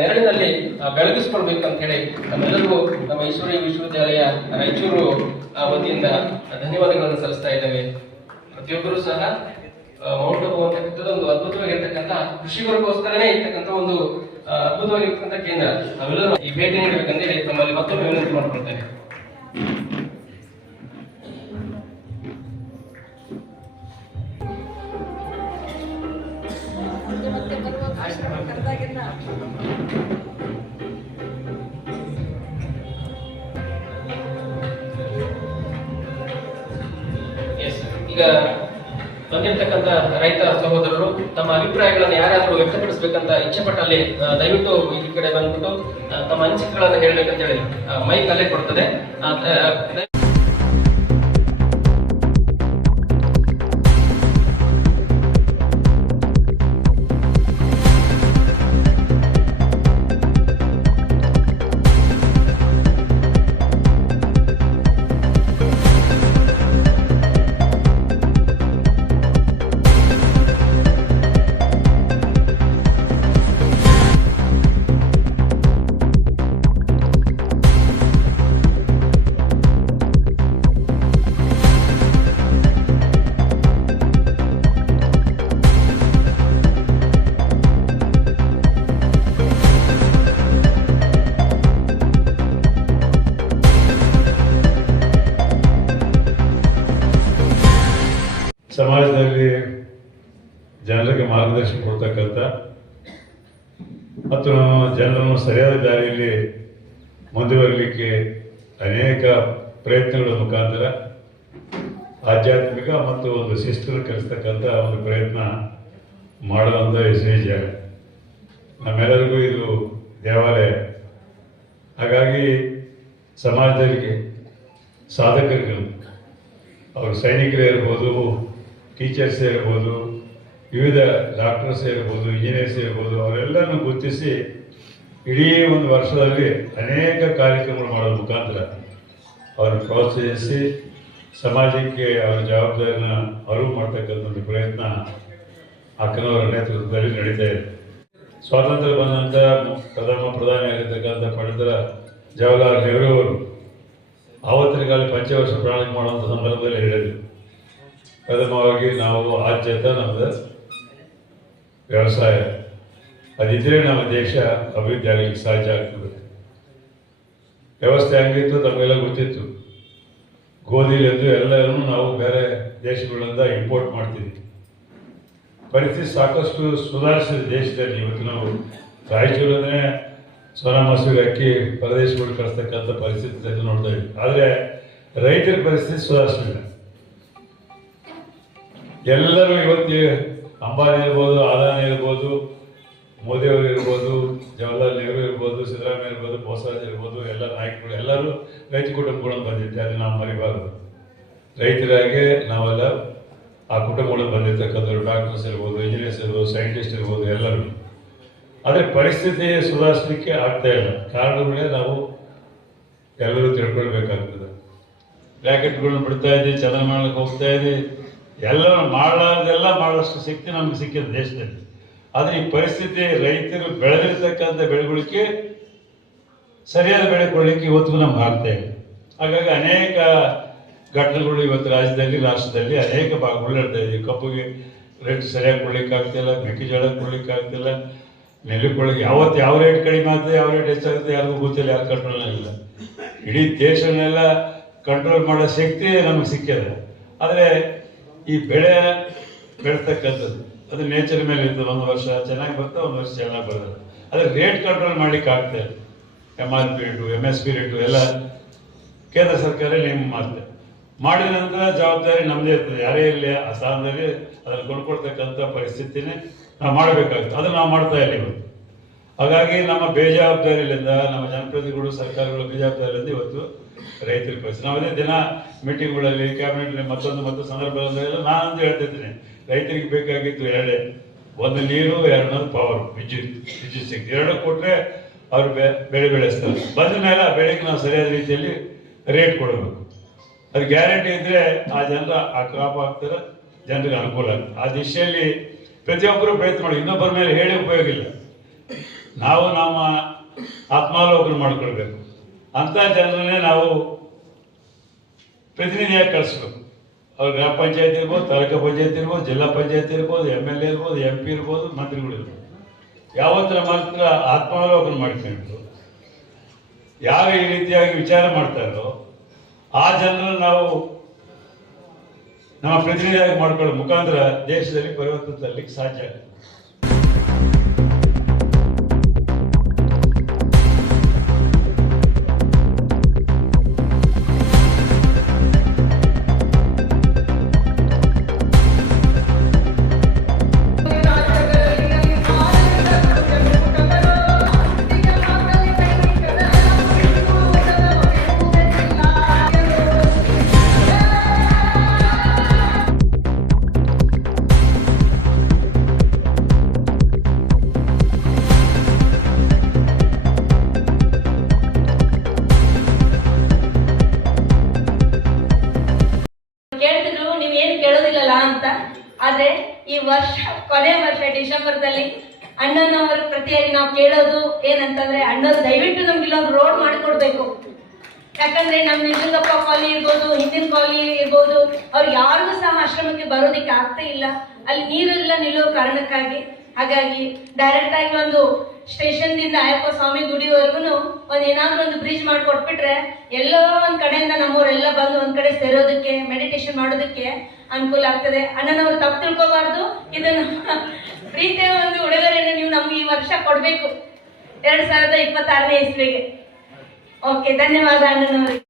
ನೆರಳಿನಲ್ಲಿ ಬೆಳಗಿಸ್ಕೊಳ್ಬೇಕು ಅಂತ ಹೇಳಿ ನಮ್ಮೆಲ್ಲರಿಗೂ ನಮ್ಮ ಈಶ್ವರೀಯ ವಿಶ್ವವಿದ್ಯಾಲಯ ರಾಯಚೂರು ವತಿಯಿಂದ ಧನ್ಯವಾದಗಳನ್ನು ಸಲ್ಲಿಸ್ತಾ ಇದ್ದೇವೆ. ಪ್ರತಿಯೊಬ್ಬರು ಸಹ ಮೌಂಟ್ ಅಬು ಅಂತಕ್ಕಂಥದ್ದು ಒಂದು ಅದ್ಭುತವಾಗಿರ್ತಕ್ಕಂಥ ಕೃಷಿಕರಿಗೋಸ್ಕರನೇ ಇರ್ತಕ್ಕಂಥ ಒಂದು ಅದ್ಭುತವಾಗಿರ್ತಕ್ಕಂಥ ಕೇಂದ್ರ. ನಾವೆಲ್ಲರೂ ಈ ಭೇಟಿ ನೀಡಬೇಕಂತ ಹೇಳಿ ತಮ್ಮಲ್ಲಿ ಮತ್ತೊಮ್ಮೆ ವಿನಂತಿ ಮಾಡಿಕೊಳ್ತೇನೆ. ಈಗ ಬಂದಿರತಕ್ಕಂಥ ರೈತ ಸಹೋದರರು ತಮ್ಮ ಅಭಿಪ್ರಾಯಗಳನ್ನು ಯಾರಾದರೂ ವ್ಯಕ್ತಪಡಿಸಬೇಕಂತ ಇಚ್ಛೆ ಪಟ್ಟಲ್ಲಿ ದಯವಿಟ್ಟು ಈ ಕಡೆ ಬಂದ್ಬಿಟ್ಟು ತಮ್ಮ ಅನಿಸಿಕೆಗಳನ್ನು ಹೇಳ್ಬೇಕಂತ ಹೇಳಿ ಮೈಕ್ ಅಲ್ಲೇ ಕೊಡ್ತದೆ. ಸಮಾಜದಲ್ಲಿ ಜನರಿಗೆ ಮಾರ್ಗದರ್ಶನ ಕೊಡ್ತಕ್ಕಂಥ ಮತ್ತು ಜನರನ್ನು ಸರಿಯಾದ ದಾರಿಯಲ್ಲಿ ಮುಂದುವರಲಿಕ್ಕೆ ಅನೇಕ ಪ್ರಯತ್ನಗಳ ಮುಖಾಂತರ ಆಧ್ಯಾತ್ಮಿಕ ಮತ್ತು ಒಂದು ಶಿಸ್ತನ್ನು ಕಲಿಸ್ತಕ್ಕಂಥ ಒಂದು ಪ್ರಯತ್ನ ಮಾಡುವಂಥ ಯಶಸ್ವಿ ಜಾಗ. ನಮ್ಮೆಲ್ಲರಿಗೂ ಇದು ದೇವಾಲಯ. ಹಾಗಾಗಿ ಸಮಾಜದಲ್ಲಿ ಸಾಧಕರಿಗೆ ಅವರು ಸೈನಿಕರೇ ಇರ್ಬೋದು, ಟೀಚರ್ಸ್ ಇರ್ಬೋದು, ವಿವಿಧ ಡಾಕ್ಟರ್ಸ್ ಇರ್ಬೋದು, ಇಂಜಿನಿಯರ್ಸ್ ಇರ್ಬೋದು, ಅವರೆಲ್ಲರನ್ನು ಗುರುತಿಸಿ ಇಡೀ ಒಂದು ವರ್ಷದಲ್ಲಿ ಅನೇಕ ಕಾರ್ಯಕ್ರಮಗಳು ಮಾಡೋದ್ರ ಮುಖಾಂತರ ಅವರನ್ನು ಪ್ರೋತ್ಸಾಹಿಸಿ ಸಮಾಜಕ್ಕೆ ಅವರ ಜವಾಬ್ದಾರಿನ ಅರಿವು ಮಾಡ್ತಕ್ಕಂಥ ಒಂದು ಪ್ರಯತ್ನ ಅಕ್ಕನವರ ನೇತೃತ್ವದಲ್ಲಿ ನಡೀತಾ ಇದೆ. ಸ್ವಾತಂತ್ರ್ಯ ಬಂದ ನಂತರ ಪ್ರಧಾನಿಯಾಗಿರ್ತಕ್ಕಂಥ ಪಂಡಿತರ ಜವಾಹರ್ಲಾಲ್ ನೆಹರು ಅವರು ಆವತ್ತಿನ ಕಾಲ ಪಂಚವರ್ಷ ಪ್ರಣಾಳಿಕೆ ಮಾಡುವಂಥ ಸಂದರ್ಭದಲ್ಲಿ ಹೇಳಿದರು, ಪ್ರಥಮವಾಗಿ ನಾವು ಆದ್ಯತೆ ನಮ್ಮದು ವ್ಯವಸಾಯ, ಅದಿದ್ದರೆ ನಮ್ಮ ದೇಶ ಅಭಿವೃದ್ಧಿ ಆಗಲಿಕ್ಕೆ ಸಾಧ್ಯ ಆಗ್ತದೆ. ವ್ಯವಸ್ಥೆ ಹಂಗಿತ್ತು ತಮಗೆಲ್ಲ ಗೊತ್ತಿತ್ತು. ಗೋಧಿಲೆಂದು ಎಲ್ಲರನ್ನು ನಾವು ಬೇರೆ ದೇಶಗಳಿಂದ ಇಂಪೋರ್ಟ್ ಮಾಡ್ತೀವಿ. ಪರಿಸ್ಥಿತಿ ಸಾಕಷ್ಟು ಸುಧಾರಿಸಿದ ದೇಶದಲ್ಲಿ ಇವತ್ತು ನಾವು ರಾಯಚೂರು ಅಂದರೆ ಸೋನಾ ಮಸೂರಿ ಅಕ್ಕಿ ಪ್ರದೇಶಗಳು ಕಳಿಸ್ತಕ್ಕಂಥ ಪರಿಸ್ಥಿತಿ ನೋಡ್ತಾ ಇದ್ವಿ. ಆದರೆ ರೈತರ ಪರಿಸ್ಥಿತಿ ಸುಧಾರಿಸಲಿಲ್ಲ. ಎಲ್ಲರೂ ಇವತ್ತು ಅಂಬಾನಿ ಇರ್ಬೋದು, ಅದಾನಿ ಇರ್ಬೋದು, ಮೋದಿಯವರು ಇರ್ಬೋದು, ಜವಾಹರ್ಲಾಲ್ ನೆಹರು ಇರ್ಬೋದು, ಸಿದ್ದರಾಮಯ್ಯ ಇರ್ಬೋದು, ಬೋಸರಾಜ್ ಇರ್ಬೋದು, ಎಲ್ಲ ನಾಯಕರು ಎಲ್ಲರೂ ರೈತ ಕುಟುಂಬಗಳನ್ನು ಬಂದಿದ್ದೆ. ಅದು ನಾವು ಮರಿಬಾರದು. ರೈತರಾಗೆ ನಾವೆಲ್ಲ ಆ ಕುಟುಂಬಗಳನ್ನು ಬಂದಿರ್ತಕ್ಕಂಥವ್ರು ಡಾಕ್ಟರ್ಸ್ ಇರ್ಬೋದು, ಇಂಜಿನಿಯರ್ಸ್ ಇರ್ಬೋದು, ಸೈಂಟಿಸ್ಟ್ ಇರ್ಬೋದು, ಎಲ್ಲರೂ. ಆದರೆ ಪರಿಸ್ಥಿತಿ ಸುಧಾರಿಸಲಿಕ್ಕೆ ಆಗ್ತಾ ಇಲ್ಲ. ಕಾರಣಗಳೇ ನಾವು ಎಲ್ಲರೂ ತಿಳ್ಕೊಳ್ಬೇಕಾಗ್ತದೆ. ಬ್ರ್ಯಾಕೆಟ್ಗಳನ್ನ ಬಿಡ್ತಾ ಇದ್ದೀವಿ, ಚಂದ್ರಮಾನಕ್ಕೆ ಹೋಗ್ತಾ ಇದ್ದೀವಿ, ಎಲ್ಲರೂ ಮಾಡಲಾರ್ದೆಲ್ಲ ಮಾಡೋಷ್ಟು ಶಕ್ತಿ ನಮ್ಗೆ ಸಿಕ್ಕಿದೆ ದೇಶದಲ್ಲಿ. ಆದರೆ ಈ ಪರಿಸ್ಥಿತಿ ರೈತರು ಬೆಳೆದಿರ್ತಕ್ಕಂಥ ಬೆಳೆಗಳಿಗೆ ಸರಿಯಾದ ಬೆಳೆ ಕೊಡಲಿಕ್ಕೆ ಇವತ್ತಿಗೂ ನಮ್ಗೆ ಆಗ್ತಾ ಇಲ್ಲ. ಹಾಗಾಗಿ ಅನೇಕ ಘಟನೆಗಳು ಇವತ್ತು ರಾಜ್ಯದಲ್ಲಿ, ರಾಷ್ಟ್ರದಲ್ಲಿ ಅನೇಕ ಭಾಗಗಳು ನಡ್ತಾ ಇದ್ದೀವಿ. ಕಬ್ಬುಗೆ ರೇಟ್ ಸರಿಯಾಗಿ ಕೊಡ್ಲಿಕ್ಕೆ ಆಗ್ತಿಲ್ಲ, ಮೆಕ್ಕೆಜೋಳ ಕೊಡ್ಲಿಕ್ಕೆ ಆಗ್ತಿಲ್ಲ, ನೆಲಕ್ಕೆ ಯಾವತ್ತು ಯಾವ ರೇಟ್ ಕಡಿಮೆ ಆಗ್ತದೆ, ಯಾವ ರೇಟ್ ಹೆಚ್ಚಾಗುತ್ತೆ ಯಾರಿಗೂ ಗೊತ್ತಿಲ್ಲ, ಯಾರು ಕಂಟ್ರೋಲ್ನಾಗಿಲ್ಲ. ಇಡೀ ದೇಶವನ್ನೆಲ್ಲ ಕಂಟ್ರೋಲ್ ಮಾಡೋ ಶಕ್ತಿ ನಮಗೆ ಸಿಕ್ಕಿದೆ. ಆದರೆ ಈ ಬೆಳೆ ಬೆಳೆಸ್ತಕ್ಕಂಥದ್ದು ಅದು ನೇಚರ್ ಮೇಲೆ ಇರ್ತದೆ. ಒಂದು ವರ್ಷ ಚೆನ್ನಾಗಿ ಬರ್ತದೆ, ಒಂದು ವರ್ಷ ಚೆನ್ನಾಗಿ ಬರ್ತದೆ. ಆದರೆ ರೇಟ್ ಕಂಟ್ರೋಲ್ ಮಾಡಲಿಕ್ಕೆ ಆಗ್ತದೆ. MRP ರೇಟು, MSP ರೇಟು ಎಲ್ಲ ಕೇಂದ್ರ ಸರ್ಕಾರ ನೇಮ ಮಾಡ್ತದೆ. ಮಾಡಿದ ನಂತರ ಜವಾಬ್ದಾರಿ ನಮ್ಮದೇ ಇರ್ತದೆ. ಯಾರೇ ಇರಲಿ ಆ ಸ್ಥಾನದಲ್ಲಿ ಅದನ್ನು ಕೊಂಡ್ಕೊಳ್ತಕ್ಕಂಥ ಪರಿಸ್ಥಿತಿನೇ ನಾವು ಮಾಡಬೇಕಾಗ್ತದೆ. ಅದನ್ನು ನಾವು ಮಾಡ್ತಾ ಇಲ್ಲ ಇವತ್ತು. ಹಾಗಾಗಿ ನಮ್ಮ ಬೇಜವಾಬ್ದಾರಿಯಿಂದ, ನಮ್ಮ ಜನಪ್ರತಿನಿಧಿಗಳು, ಸರ್ಕಾರಗಳ ಬೇಜವಾಬ್ದಾರಿಯಿಂದ ಇವತ್ತು ರೈತರ ಪರಿಸ್ಥಿತಿ. ನಾವದೇ ದಿನ ಮೀಟಿಂಗ್ಗಳಲ್ಲಿ, ಕ್ಯಾಬಿನೆಟ್ ಮತ್ತೊಂದು ಸಂದರ್ಭದಲ್ಲೆಲ್ಲ ನಾನಂತೂ ಹೇಳ್ತಿದ್ದೀನಿ, ರೈತರಿಗೆ ಬೇಕಾಗಿತ್ತು ಎರಡೇ, ಒಂದು ನೀರು, ಎರಡನೇದು ಪವರ್, ವಿದ್ಯುತ್ ಶಕ್ತಿ. ಎರಡು ಕೊಟ್ಟರೆ ಅವರು ಬೆಳೆ ಬೆಳೆಸ್ತಾರೆ. ಬಂದ ಮೇಲೆ ಆ ಬೆಳೆಗೆ ನಾವು ಸರಿಯಾದ ರೀತಿಯಲ್ಲಿ ರೇಟ್ ಕೊಡಬೇಕು. ಅದು ಗ್ಯಾರಂಟಿ ಇದ್ದರೆ ಆ ಜನರ ಆ ಕ್ರಾಪ್ ಹಾಕ್ತಾರೆ, ಜನರಿಗೆ ಅನುಕೂಲ ಆಗುತ್ತೆ. ಆ ದಿಶೆಯಲ್ಲಿ ಪ್ರತಿಯೊಬ್ಬರು ಪ್ರಯತ್ನ ಮಾಡಿ. ಇನ್ನೊಬ್ಬರ ಮೇಲೆ ಹೇಳಿ ಉಪಯೋಗ ಇಲ್ಲ. ನಾವು ನಮ್ಮ ಆತ್ಮಾವಲೋಕನ ಮಾಡ್ಕೊಳ್ಬೇಕು. ಅಂಥ ಜನರನ್ನೇ ನಾವು ಪ್ರತಿನಿಧಿಯಾಗಿ ಕಳಿಸ್ಬೇಕು. ಅವ್ರು ಗ್ರಾಮ ಪಂಚಾಯತ್ ಇರ್ಬೋದು, ತಾಲೂಕು ಪಂಚಾಯತ್ ಇರ್ಬೋದು, ಜಿಲ್ಲಾ ಪಂಚಾಯತ್ ಇರ್ಬೋದು, MLA ಇರ್ಬೋದು, MP ಇರ್ಬೋದು, ಮಂತ್ರಿಗಳು ಇರ್ಬೋದು. ಯಾವತ್ತರ ಮಾತ್ರ ಆತ್ಮಾವಲೋಕನ ಮಾಡ್ಕೊಂಡು ಯಾರು ಈ ರೀತಿಯಾಗಿ ವಿಚಾರ ಮಾಡ್ತಾರೋ ಆ ಜನರನ್ನು ನಾವು ನಮ್ಮ ಪ್ರತಿನಿಧಿಯಾಗಿ ಮಾಡ್ಕೊಳ್ಳೋ ಮುಖಾಂತರ ದೇಶದಲ್ಲಿ ಪರಿವರ್ತನೆ ತರಲಿಕ್ಕೆ ಸಾಧ್ಯ ಆಗುತ್ತೆ. ಕೇಳ್ತಿದ್ರು ನೀವೇನು ಕೇಳೋದಿಲ್ಲಲ್ಲ ಅಂತ. ಆದ್ರೆ ಈ ವರ್ಷ ಕೊನೆ ವರ್ಷ ಡಿಸೆಂಬರ್ದಲ್ಲಿ ಅಣ್ಣನವರು ಪ್ರತಿಯಾಗಿ ನಾವು ಕೇಳೋದು ಏನಂತಂದ್ರೆ, ಅಣ್ಣವ್ರು ದಯವಿಟ್ಟು ನಮ್ಗೆ ಇಲ್ಲೊಂದು ರೋಡ್ ಮಾಡಿಕೊಡ್ಬೇಕು. ಯಾಕಂದ್ರೆ ನಮ್ಮ ನಿಜಲಿಂಗಪ್ಪ ಕಾಲನಿ ಇರ್ಬೋದು, ಹಿಂದಿನ ಕಾಲನಿ ಇರ್ಬೋದು, ಅವ್ರು ಯಾರಿಗೂ ಸಹ ಆಶ್ರಮಕ್ಕೆ ಬರೋದಿಕ್ಕೆ ಆಗ್ತಾ ಇಲ್ಲ. ಅಲ್ಲಿ ನೀರೆಲ್ಲ ನಿಲ್ಲೋ ಕಾರಣಕ್ಕಾಗಿ. ಹಾಗಾಗಿ ಡೈರೆಕ್ಟ್ ಆಗಿ ಒಂದು ಸ್ಟೇಷನ್ ದಿಂದ ಅಯ್ಯಪ್ಪ ಸ್ವಾಮಿ ಗುಡಿವರೆಗೂ ಏನಾದ್ರೂ ಒಂದು ಬ್ರಿಡ್ಜ್ ಮಾಡಿಕೊಟ್ಬಿಟ್ರೆ ಎಲ್ಲೋ ಒಂದ್ ಕಡೆಯಿಂದ ನಮ್ಮವರೆಲ್ಲ ಬಂದು ಒಂದ್ ಕಡೆ ಸೇರೋದಕ್ಕೆ, ಮೆಡಿಟೇಷನ್ ಮಾಡೋದಕ್ಕೆ ಅನುಕೂಲ ಆಗ್ತದೆ. ಅಣ್ಣನವ್ರು ತಪ್ಪು ತಿಳ್ಕೋಬಾರ್ದು. ಇದನ್ನ ಪ್ರೀತಿಯ ಒಂದು ಉಡುಗೊರೆಯನ್ನು ನೀವು ನಮ್ಗೆ ಈ ವರ್ಷ ಕೊಡ್ಬೇಕು 2026ನೇ ಇಸ್ವಿಗೆ. ಓಕೆ, ಧನ್ಯವಾದ ಅಣ್ಣನವ್ರಿಗೆ.